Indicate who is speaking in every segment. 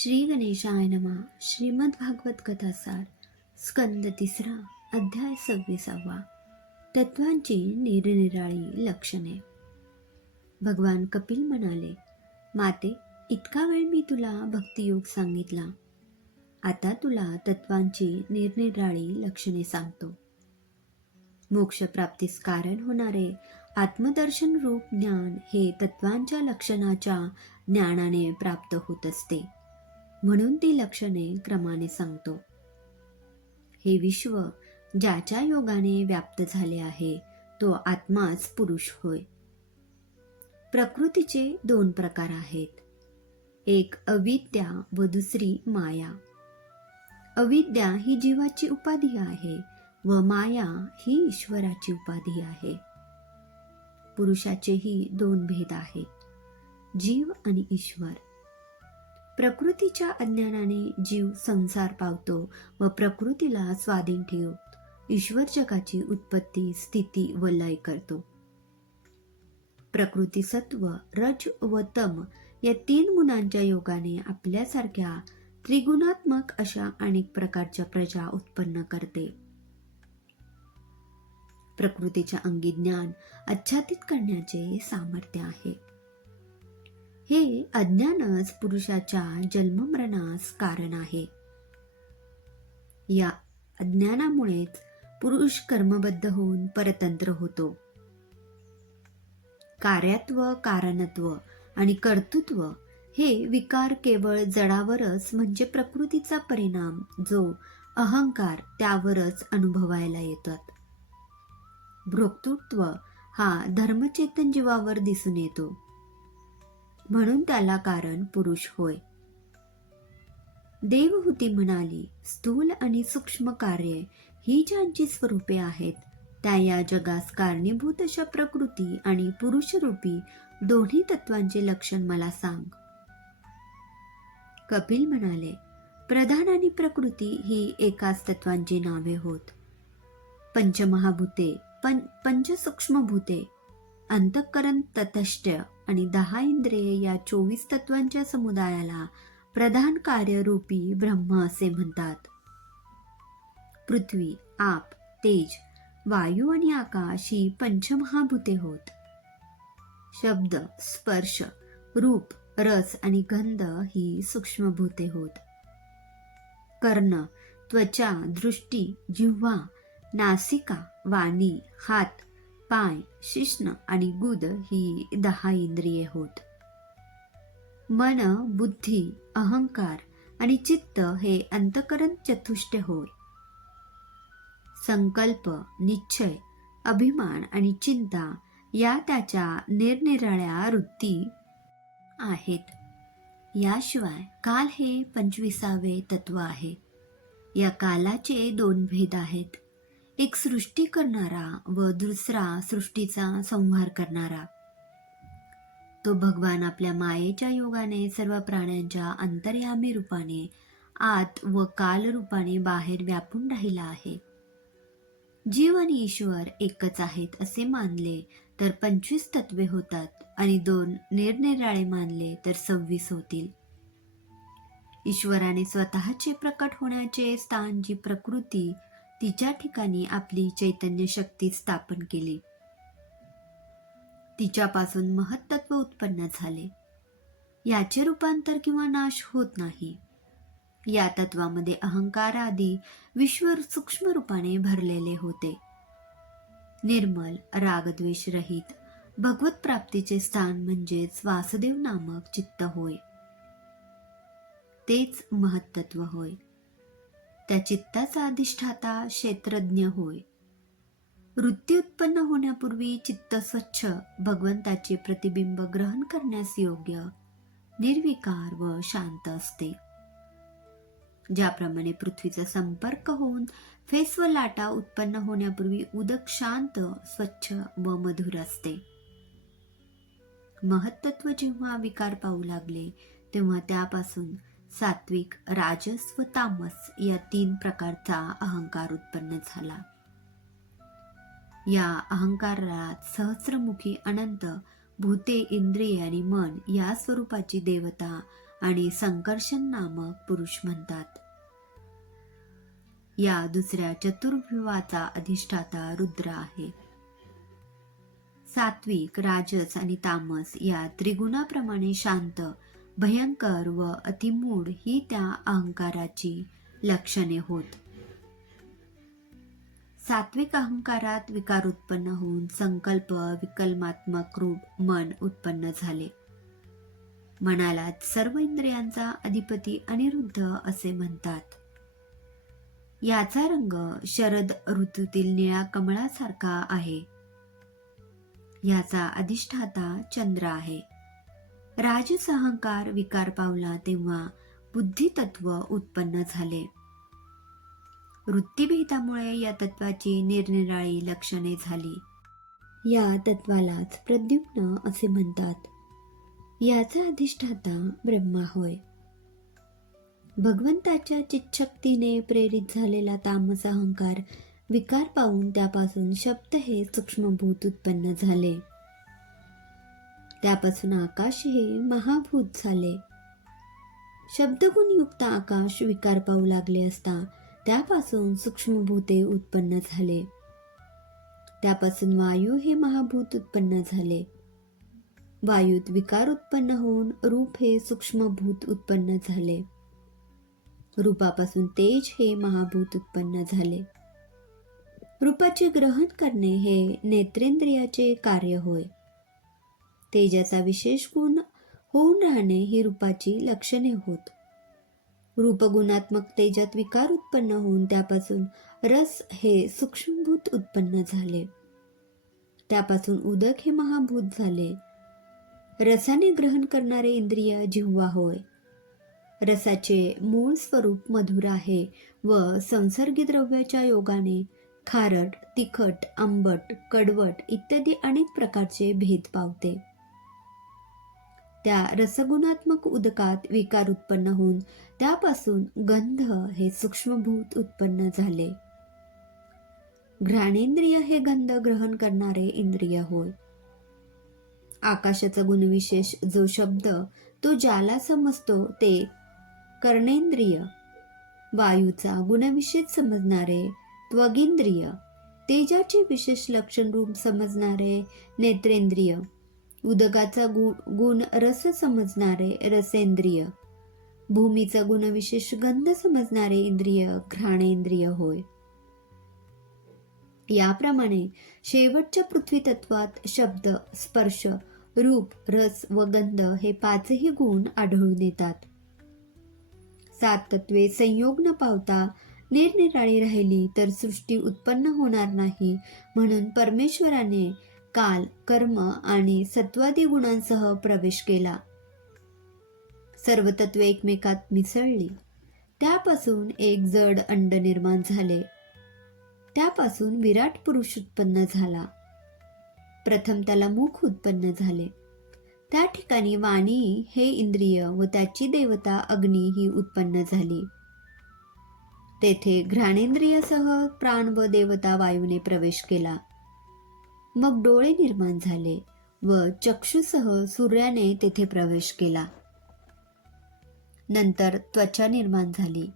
Speaker 1: श्री गणेशाय नमा. श्रीमद भागवत कथासार स्कंद तिसरा अध्याय सव्वीसावा. तत्वांची निरनिराळी लक्षणे. भगवान कपिल म्हणाले माते इतका वेळ मी तुला भक्तियोग सांगितला. आता तुला तत्वांची निरनिराळी लक्षणे सांगतो. मोक्षप्राप्तीस कारण होणारे आत्मदर्शन रूप ज्ञान हे तत्वांच्या लक्षणाच्या ज्ञानाने प्राप्त होत असते. म्हणून ती लक्षणे क्रमाने सांगतो. हे विश्व ज्याच्या योगाने व्याप्त झाले आहे तो आत्माच पुरुष होय. प्रकृतीचे दोन प्रकार आहेत. एक अविद्या व दुसरी माया. अविद्या ही जीवाची उपाधी आहे व माया ही ईश्वराची उपाधी आहे. पुरुषाचेही दोन भेद आहेत जीव आणि ईश्वर. प्रकृतीच्या अज्ञानाने जीव संसार पावतो व प्रकृतीला स्वाधीन ठेवत ईश्वर जगाची उत्पत्ती स्थिती व लय करतो. प्रकृती सत्व रज व तम या तीन गुणांच्या योगाने आपल्यासारख्या त्रिगुणात्मक अशा अनेक प्रकारच्या प्रजा उत्पन्न करते. प्रकृतीच्या अंगी ज्ञान आच्छादित करण्याचे सामर्थ्य आहे. हे अज्ञानच पुरुषाच्या जन्ममरणास कारण आहे. या अज्ञानामुळेच पुरुष कर्मबद्ध होऊन परतंत्र होतो. कार्यात्व कारणत्व आणि कर्तृत्व हे विकार केवळ जडावरच म्हणजे प्रकृतीचा परिणाम जो अहंकार त्यावरच अनुभवायला येतात. भ्रोक्तृत्व हा धर्मचेतन जीवावर दिसून येतो. म्हणून त्याला कारण पुरुष होय. देवहूती म्हणाली स्थूल आणि सूक्ष्म कार्ये ही ज्यांची स्वरूपे आहेत त्या या जगास कारणीभूत अशा प्रकृती आणि पुरुषरूपी दोन्ही तत्वांचे लक्षण मला सांग. कपिल म्हणाले प्रधान आणि प्रकृती ही एकाच तत्वांची नावे होत. पंचमहाभूते पं पंचसूक्ष्मभूते अंतःकरण ततष्ट आणि दहा इंद्रिये या चोवीस तत्वांच्या समुदायाला प्रधान कार्यरूपी ब्रह्म असे म्हणतात. पृथ्वी आप तेज वायू आणि आकाश ही पंचमहाभूते होत. शब्द स्पर्श रूप रस आणि गंध ही सूक्ष्मभूते होत. कर्ण त्वचा दृष्टी जिव्हा नासिका वाणी हात पाय शिष्ण आणि गुद ही दहा इंद्रिये होत. मन बुद्धी अहंकार आणि चित्त हे अंतकरण चतुष्ट होय. संकल्प निश्चय अभिमान आणि चिंता या त्याच्या निरनिराळ्या वृत्ती आहेत. याशिवाय काल हे पंचविसावे तत्व आहे. या कालाचे दोन भेद आहेत. एक सृष्टी करणारा व दुसरा सृष्टीचा संहार करणारा. तो भगवान आपल्या मायेच्या योगाने सर्व प्राण्यांच्या अंतर्यामी रूपाने आत व काल रूपाने बाहेर व्यापून राहिला आहे. जीव आणि ईश्वर एकच आहेत असे मानले तर पंचवीस तत्वे होतात आणि दोन निरनिराळे मानले तर सव्वीस होतील. ईश्वराने स्वतःचे प्रकट होण्याचे स्थान जी प्रकृती तिच्या ठिकाणी आपली चैतन्य शक्ती स्थापन केली. तिच्यापासून महत्त्व उत्पन्न झाले. याचे रूपांतर किंवा नाश होत नाही. या तत्वामध्ये अहंकार आदी विश्व सूक्ष्म रूपाने भरलेले होते. निर्मल रागद्वेष रहित भगवत प्राप्तीचे स्थान म्हणजेच वासुदेव नामक चित्त होय. तेच महत्त्व होय. त्या चित्ताचा अधिष्ठाता क्षेत्रज्ञ होय. वृत्ती उत्पन्न होण्यापूर्वी चित्त स्वच्छ भगवंताचे प्रतिबिंब ग्रहण करण्यास योग्य निर्विकार व शांत असते. ज्याप्रमाणे पृथ्वीचा संपर्क होऊन फेस व लाटा उत्पन्न होण्यापूर्वी उदक शांत स्वच्छ व मधुर असते. महत्त्व जेव्हा विकार पाहू लागले तेव्हा त्यापासून सात्विक राजस व तामस या तीन प्रकारचा अहंकार उत्पन्न झाला. या अहंकारात सहस्रमुखी अनंत भूते इंद्रिय आणि मन या स्वरूपाची देवता आणि संकर्षण नामक पुरुष म्हणतात. या दुसऱ्या चतुर्भुवाचा अधिष्ठाता रुद्र आहे. सात्विक राजस आणि तामस या त्रिगुणाप्रमाणे शांत भयंकर व अतिमूढ ही त्या अहंकाराची लक्षणे होत. सात्विक अहंकारात विकार उत्पन्न होऊन संकल्प विकल्मात्मक रूप मन उत्पन्न झाले. मनाला सर्व इंद्रियांचा अधिपती अनिरुद्ध असे म्हणतात. याचा रंग शरद ऋतूतील निळ्या कमळासारखा आहे. याचा अधिष्ठाता चंद्र आहे. राजसहंकार विकार पावला तेव्हा बुद्धितत्व उत्पन्न झाले. वृत्तीभेदामुळे या तत्वाची निरनिराळी लक्षणे झाली. या तत्वालाच प्रद्युम्न असे म्हणतात. याचा अधिष्ठाता ब्रह्मा होय. भगवंताच्या चिच्छक्तीने प्रेरित झालेला तामस अहंकार विकार पाहून त्यापासून शब्द हे सूक्ष्मभूत उत्पन्न झाले. त्यापासून आकाश हे महाभूत झाले. शब्दगुणयुक्त आकाश विकार पाहू लागले असता त्यापासून सूक्ष्मभूते उत्पन्न झाले. त्यापासून वायू हे महाभूत उत्पन्न झाले. वायूत विकार उत्पन्न होऊन रूप हे सूक्ष्मभूत उत्पन्न झाले. रूपापासून तेज हे महाभूत उत्पन्न झाले. रूपाचे ग्रहण करणे हे नेत्रेंद्रियाचे कार्य होय. तेजाचा विशेष गुण होऊन राहणे ही रूपाची लक्षणे होत. रूपगुणात्मक तेजात विकार उत्पन्न होऊन त्यापासून रस हे सूक्ष्मभूत उत्पन्न झाले. त्यापासून उदक हे महाभूत झाले. रसाने ग्रहण करणारे इंद्रिय जिव्हा होय. रसाचे मूळ स्वरूप मधुर आहे व संसर्गी द्रव्याच्या योगाने खारट तिखट आंबट कडवट इत्यादी अनेक प्रकारचे भेद पावते. त्या रसगुणात्मक उदकात विकार उत्पन्न होऊन त्यापासून गंध हे सूक्ष्मभूत उत्पन्न झाले. घ्राणेंद्रिय हे गंध ग्रहण करणारे इंद्रिय होय. आकाशाचा गुणविशेष जो शब्द तो ज्याला समजतो ते कर्णेंद्रिय. वायूचा गुणविशेष समजणारे त्वगिंद्रिय. तेजाचे विशेष लक्षण रूप समजणारे नेत्रेंद्रिय. उदकाचा गुण गुण रस समजणारे रसेंद्रिय. भूमीचा गुणविशेष गंध समजणारे इंद्रिय घ्राणेंद्रिय होय. याप्रमाणे शेवटच्या पृथ्वी तत्वात शब्द स्पर्श रूप रस व गंध हे पाचही गुण आढळून येतात. सात तत्वे संयोग न पावता निरनिराळी राहिली तर सृष्टी उत्पन्न होणार नाही म्हणून परमेश्वराने काल कर्म आणि सत्वादी गुणांसह प्रवेश केला. सर्व तत्वे एकमेकात मिसळली. त्यापासून एक जड अंड निर्माण झाले. त्यापासून विराट पुरुष उत्पन्न झाला. प्रथम त्याला मुख उत्पन्न झाले. त्या ठिकाणी वाणी हे इंद्रिय व त्याची देवता अग्नी ही उत्पन्न झाली. तेथे घ्राणेंद्रियसह प्राण व देवता वायूने प्रवेश केला. मग डोळे निर्माण झाले व चक्षुसह सूर्याने तेथे प्रवेश केला. नंतर त्वचा निर्माण झाली.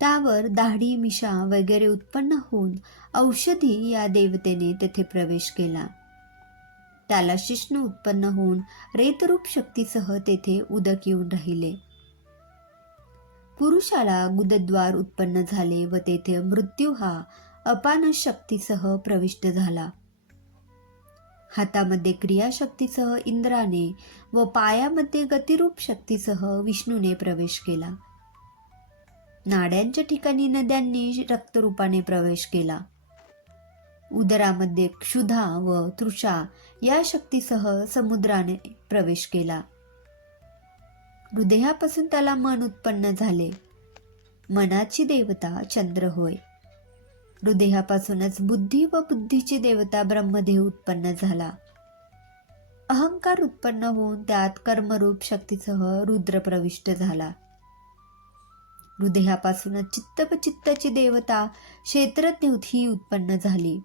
Speaker 1: त्यावर दाढी मिशा वगैरे उत्पन्न होऊन औषधी या देवतेने तेथे प्रवेश केला. त्याला शिष्ण उत्पन्न होऊन रेतरूप शक्तीसह तेथे उदक येऊन राहिले. पुरुषाला गुदद्वार उत्पन्न झाले व तेथे मृत्यू हा अपान शक्तीसह प्रविष्ट झाला. हातामध्ये क्रियाशक्तीसह इंद्राने व पायामध्ये गतिरूप शक्तीसह विष्णूने प्रवेश केला. नाड्यांच्या ठिकाणी नद्यांनी रक्तरूपाने प्रवेश केला. उदरामध्ये क्षुधा व तृषा या शक्तीसह समुद्राने प्रवेश केला. हृदयापासून त्याला मन उत्पन्न झाले. मनाची देवता चंद्र होय. हृदयापासूनच बुद्धी व बुद्धीची देवता ब्रह्मदेव उत्पन्न झाला. अहंकार उत्पन्न होऊन त्यात कर्मरूप शक्तीसह रुद्र प्रविष्ट झाला. हृदयापासूनच चित्त व चित्ताची देवता क्षेत्रज्ञ ही उत्पन्न झाली.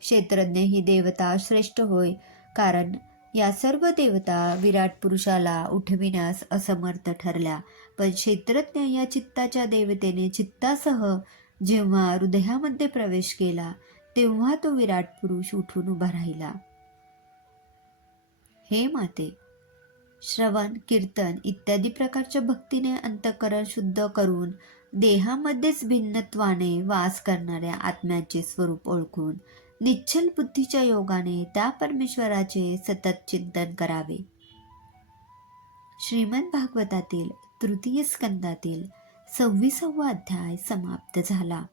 Speaker 1: क्षेत्रज्ञ ही देवता श्रेष्ठ होय कारण या सर्व देवता विराट पुरुषाला उठविण्यास असमर्थ ठरल्या. पण क्षेत्रज्ञ या चित्ताच्या देवतेने चित्तासह जेव्हा हृदयामध्ये प्रवेश केला तेव्हा तो विराट पुरुष उठून उभा राहिला. हे माते श्रवण कीर्तन इत्यादी प्रकारच्या भक्तीने अंतकरण शुद्ध करून देहामध्येच भिन्नत्वाने वास करणाऱ्या आत्म्याचे स्वरूप ओळखून निश्चल बुद्धीच्या योगाने त्या परमेश्वराचे सतत चिंतन करावे. श्रीमद भागवतातील तृतीय स्कंदातील सव्वीसावा अध्याय समाप्त झाला.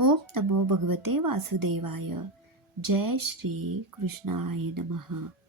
Speaker 1: ओम नमो भगवते वासुदेवाय. जय श्री कृष्णाय नमः.